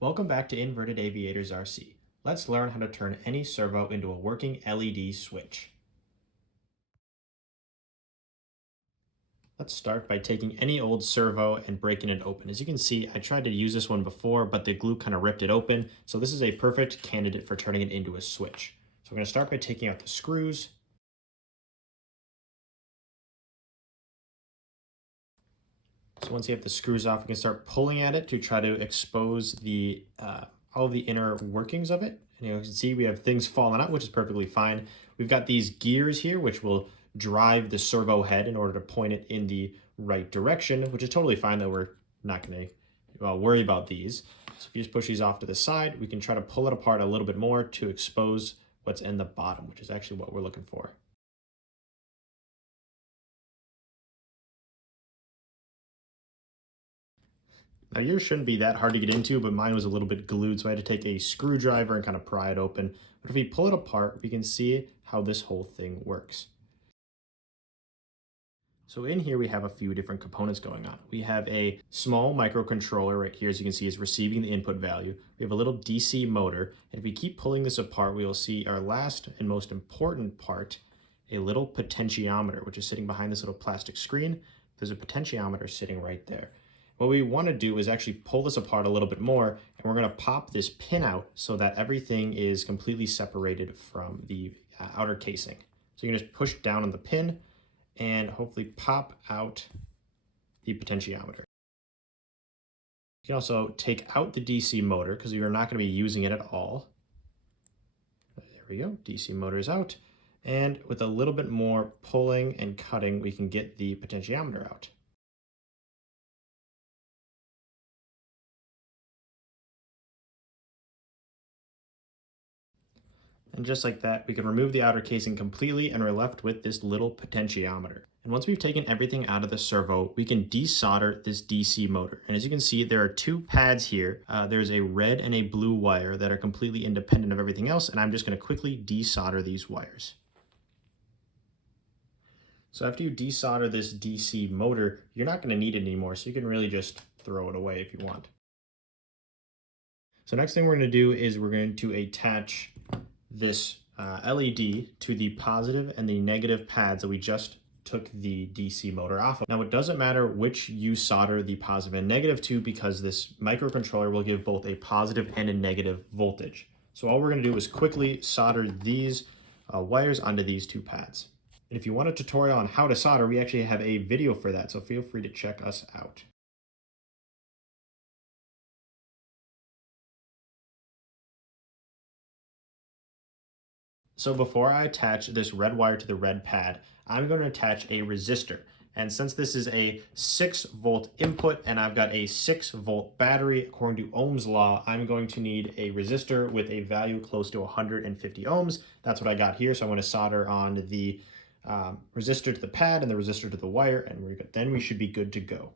Welcome back to Inverted Aviators RC. Let's learn how to turn any servo into a working LED switch. Let's start by taking any old servo and breaking it open. As you can see, I tried to use this one before, but the glue kind of ripped it open. So this is a perfect candidate for turning it into a switch. So we're going to start by taking out the screws. So once you have the screws off, we can start pulling at it to try to expose the all of the inner workings of it. And you can see we have things falling out, which is perfectly fine. We've got these gears here, which will drive the servo head in order to point it in the right direction, which is totally fine, that we're not going to worry about these. So if you just push these off to the side, we can try to pull it apart a little bit more to expose what's in the bottom, which is actually what we're looking for. Now yours shouldn't be that hard to get into, but mine was a little bit glued, so I had to take a screwdriver and kind of pry it open. But if we pull it apart, we can see how this whole thing works. So in here we have a few different components going on. We have a small microcontroller right here, as you can see, is receiving the input value. We have a little DC motor, and if we keep pulling this apart, we will see our last and most important part, a little potentiometer, which is sitting behind this little plastic screen. There's a potentiometer sitting right there. What we want to do is actually pull this apart a little bit more, and we're going to pop this pin out so that everything is completely separated from the outer casing. So you can just push down on the pin and hopefully pop out the potentiometer. You can also take out the DC motor because you're not going to be using it at all. There we go, DC motor is out. And with a little bit more pulling and cutting, we can get the potentiometer out. And just like that, we can remove the outer casing completely, and we're left with this little potentiometer. And once we've taken everything out of the servo, we can desolder this DC motor. And as you can see, there are two pads here. There's a red and a blue wire that are completely independent of everything else, and I'm just going to quickly desolder these wires. So after you desolder this DC motor, you're not going to need it anymore, so you can really just throw it away if you want. So next thing we're going to do is we're going to attach this LED to the positive and the negative pads that we just took the DC motor off of. Now it doesn't matter which you solder the positive and negative to, because this microcontroller will give both a positive and a negative voltage. So all we're going to do is quickly solder these wires onto these two pads. And if you want a tutorial on how to solder, we actually have a video for that, so feel free to check us out. So before I attach this red wire to the red pad, I'm going to attach a resistor. And since this is a 6-volt input and I've got a 6-volt battery, according to Ohm's law, I'm going to need a resistor with a value close to 150 ohms. That's what I got here. So I'm going to solder on the resistor to the pad and the resistor to the wire, and then we should be good to go.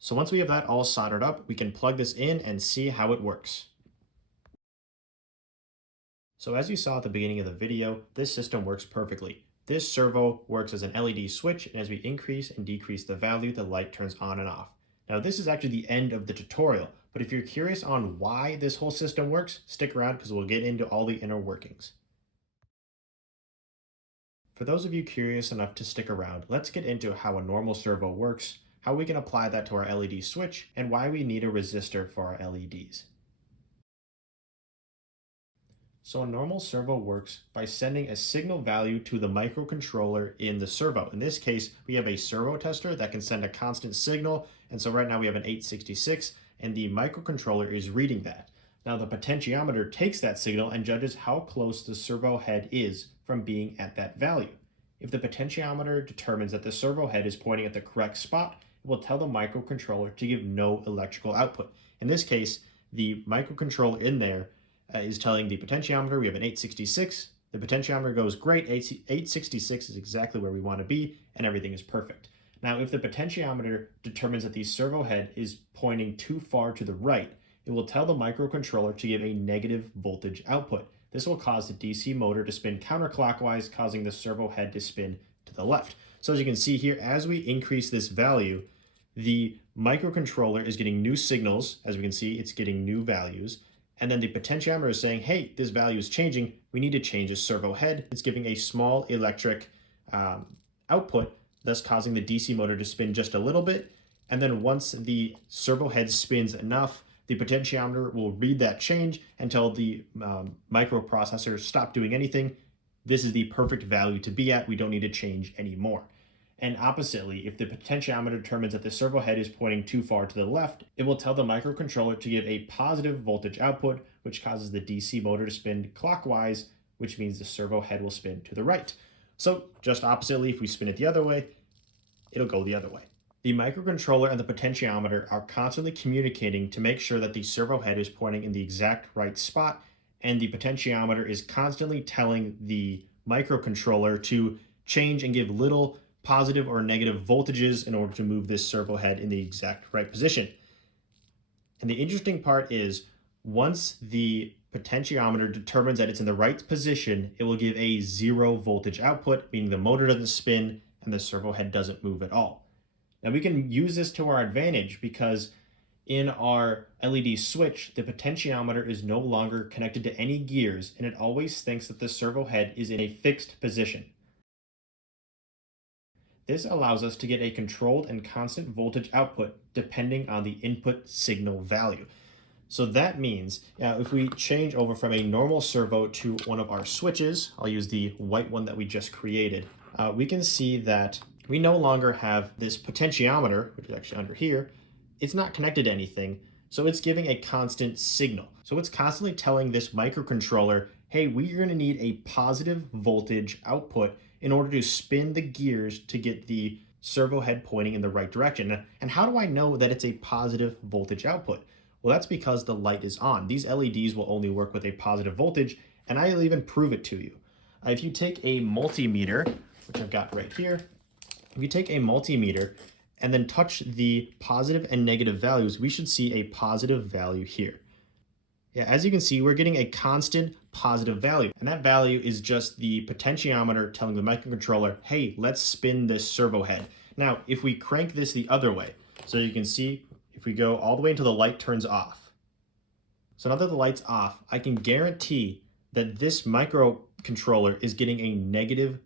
So once we have that all soldered up, we can plug this in and see how it works. So as you saw at the beginning of the video, this system works perfectly. This servo works as an LED switch, and as we increase and decrease the value, the light turns on and off. Now this is actually the end of the tutorial, but if you're curious on why this whole system works, stick around because we'll get into all the inner workings. For those of you curious enough to stick around, let's get into how a normal servo works, how we can apply that to our LED switch, and why we need a resistor for our LEDs. So a normal servo works by sending a signal value to the microcontroller in the servo. In this case, we have a servo tester that can send a constant signal, and so right now we have an 866, and the microcontroller is reading that. Now the potentiometer takes that signal and judges how close the servo head is from being at that value. If the potentiometer determines that the servo head is pointing at the correct spot, it will tell the microcontroller to give no electrical output. In this case, the microcontroller in there is telling the potentiometer we have an 866, The potentiometer goes great, 866 is exactly where we want to be, and everything is perfect. Now, if the potentiometer determines that the servo head is pointing too far to the right, it will tell the microcontroller to give a negative voltage output. This will cause the DC motor to spin counterclockwise, causing the servo head to spin to the left. So as you can see here, as we increase this value, the microcontroller is getting new signals. As we can see, it's getting new values. And then the potentiometer is saying, hey, this value is changing. We need to change the servo head. It's giving a small electric output, thus causing the DC motor to spin just a little bit. And then once the servo head spins enough, the potentiometer will read that change and tell the microprocessor stop doing anything. This is the perfect value to be at. We don't need to change anymore. And oppositely, if the potentiometer determines that the servo head is pointing too far to the left, it will tell the microcontroller to give a positive voltage output, which causes the DC motor to spin clockwise, which means the servo head will spin to the right. So just oppositely, if we spin it the other way, it'll go the other way. The microcontroller and the potentiometer are constantly communicating to make sure that the servo head is pointing in the exact right spot, and the potentiometer is constantly telling the microcontroller to change and give little positive or negative voltages in order to move this servo head in the exact right position. And the interesting part is, once the potentiometer determines that it's in the right position, it will give a 0 voltage output, meaning the motor doesn't spin and the servo head doesn't move at all. Now we can use this to our advantage because in our LED switch, the potentiometer is no longer connected to any gears, and it always thinks that the servo head is in a fixed position. This allows us to get a controlled and constant voltage output depending on the input signal value. So that means if we change over from a normal servo to one of our switches, I'll use the white one that we just created, we can see that we no longer have this potentiometer, which is actually under here. It's not connected to anything, so it's giving a constant signal. So it's constantly telling this microcontroller, hey, we're going to need a positive voltage output in order to spin the gears to get the servo head pointing in the right direction. And how do I know that it's a positive voltage output? Well, that's because the light is on. These LEDs will only work with a positive voltage, and I'll even prove it to you. If you take a multimeter, which I've got right here, if you take a multimeter and then touch the positive and negative values, we should see a positive value here. Yeah, as you can see, we're getting a constant positive value, and that value is just the potentiometer telling the microcontroller, hey, let's spin this servo head. Now, if we crank this the other way, so you can see, if we go all the way until the light turns off. So now that the light's off, I can guarantee that this microcontroller is getting a negative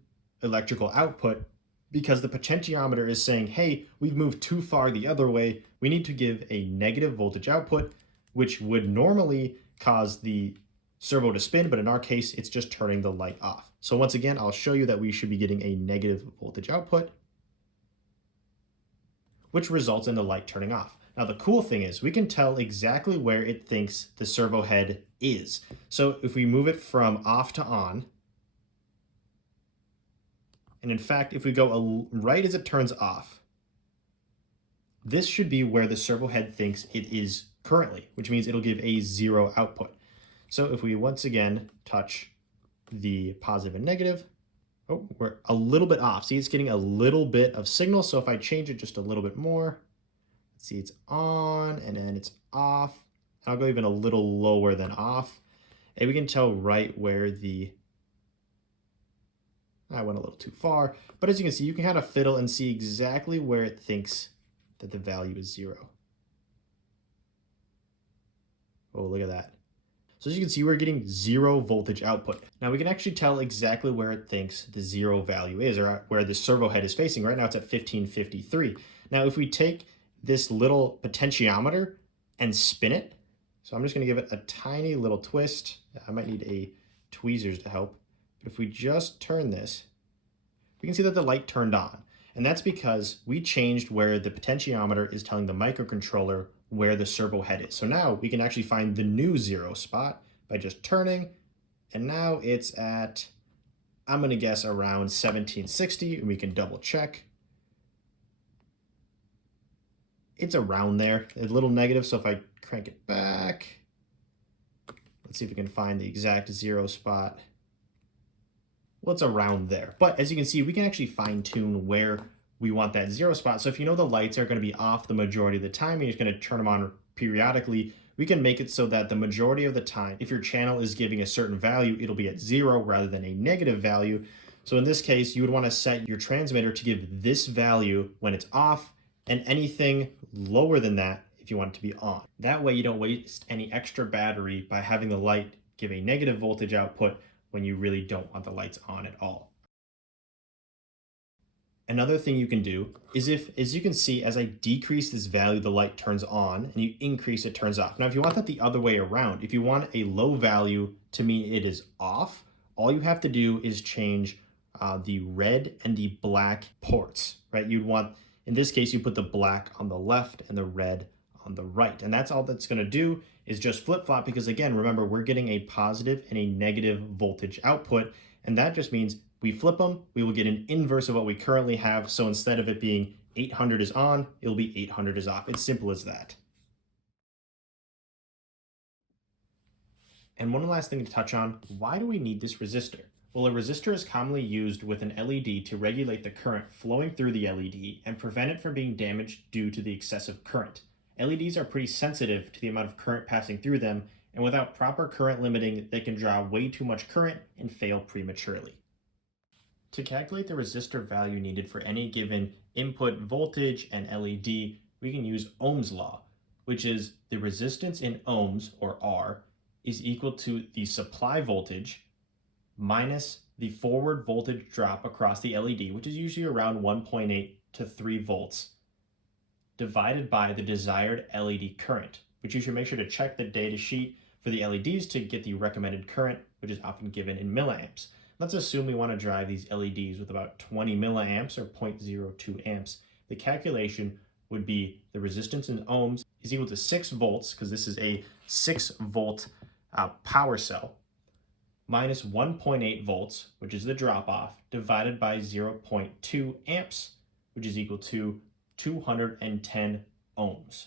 electrical output because the potentiometer is saying, hey, we've moved too far the other way. We need to give a negative voltage output, which would normally cause the servo to spin, but in our case, it's just turning the light off. So once again, I'll show you that we should be getting a negative voltage output, which results in the light turning off. Now, the cool thing is we can tell exactly where it thinks the servo head is. So if we move it from off to on, and in fact, if we go right as it turns off, this should be where the servo head thinks it is currently, which means it'll give a 0 output. So if we once again touch the positive and negative, oh, we're a little bit off. See, it's getting a little bit of signal. So if I change it just a little bit more, let's see, it's on and then it's off. I'll go even a little lower than off. And we can tell right where I went a little too far, but as you can see, you can kind of fiddle and see exactly where it thinks that the value is 0. Oh, look at that. So as you can see, we're getting 0 voltage output. Now we can actually tell exactly where it thinks the 0 value is, or where the servo head is facing. Right now it's at 1553. Now if we take this little potentiometer and spin it, so I'm just going to give it a tiny little twist. I might need a tweezers to help. But if we just turn this, we can see that the light turned on. And that's because we changed where the potentiometer is telling the microcontroller where the servo head is. So now we can actually find the new 0 spot by just turning. And now it's at, I'm going to guess, around 1760. And we can double check. It's around there, a little negative. So if I crank it back, let's see if we can find the exact 0 spot. well, it's around there. But as you can see, we can actually fine tune where we want that 0 spot. So if you know the lights are going to be off the majority of the time and you're just going to turn them on periodically, we can make it so that the majority of the time, if your channel is giving a certain value, it'll be at 0 rather than a negative value. So in this case, you would want to set your transmitter to give this value when it's off and anything lower than that if you want it to be on. That way you don't waste any extra battery by having the light give a negative voltage output when you really don't want the lights on at all. Another thing you can do is as you can see, as I decrease this value, the light turns on, and you increase, it turns off. Now, if you want that the other way around, if you want a low value to mean it is off, all you have to do is change the red and the black ports, right? You'd want, in this case, you put the black on the left and the red on the right. And that's all that's gonna do is just flip-flop, because again, remember, we're getting a positive and a negative voltage output. And that just means we flip them, we will get an inverse of what we currently have. So instead of it being 800 is on, it'll be 800 is off. It's simple as that. And one last thing to touch on, why do we need this resistor? Well, a resistor is commonly used with an LED to regulate the current flowing through the LED and prevent it from being damaged due to the excessive current. LEDs are pretty sensitive to the amount of current passing through them, and without proper current limiting, they can draw way too much current and fail prematurely. To calculate the resistor value needed for any given input voltage and LED, we can use Ohm's law, which is the resistance in ohms, or R, is equal to the supply voltage minus the forward voltage drop across the LED, which is usually around 1.8 to 3 volts, divided by the desired LED current, which you should make sure to check the data sheet for the LEDs to get the recommended current, which is often given in milliamps. Let's assume we want to drive these LEDs with about 20 milliamps or 0.02 amps. The calculation would be the resistance in ohms is equal to 6 volts, because this is a 6 volt power cell, minus 1.8 volts, which is the drop off, divided by 0.2 amps, which is equal to 210 ohms.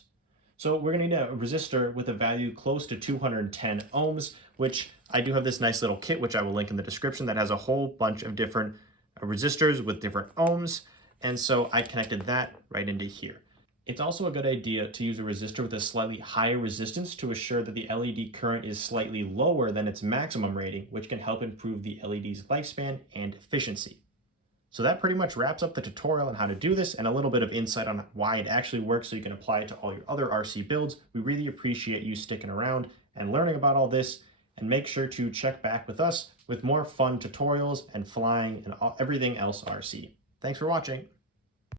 So we're going to need a resistor with a value close to 210 ohms, which I do have this nice little kit, which I will link in the description, that has a whole bunch of different resistors with different ohms. And so I connected that right into here. It's also a good idea to use a resistor with a slightly higher resistance to assure that the LED current is slightly lower than its maximum rating, which can help improve the LED's lifespan and efficiency. So that pretty much wraps up the tutorial on how to do this and a little bit of insight on why it actually works so you can apply it to all your other RC builds. We really appreciate you sticking around and learning about all this, and make sure to check back with us with more fun tutorials and flying and everything else RC. Thanks for watching.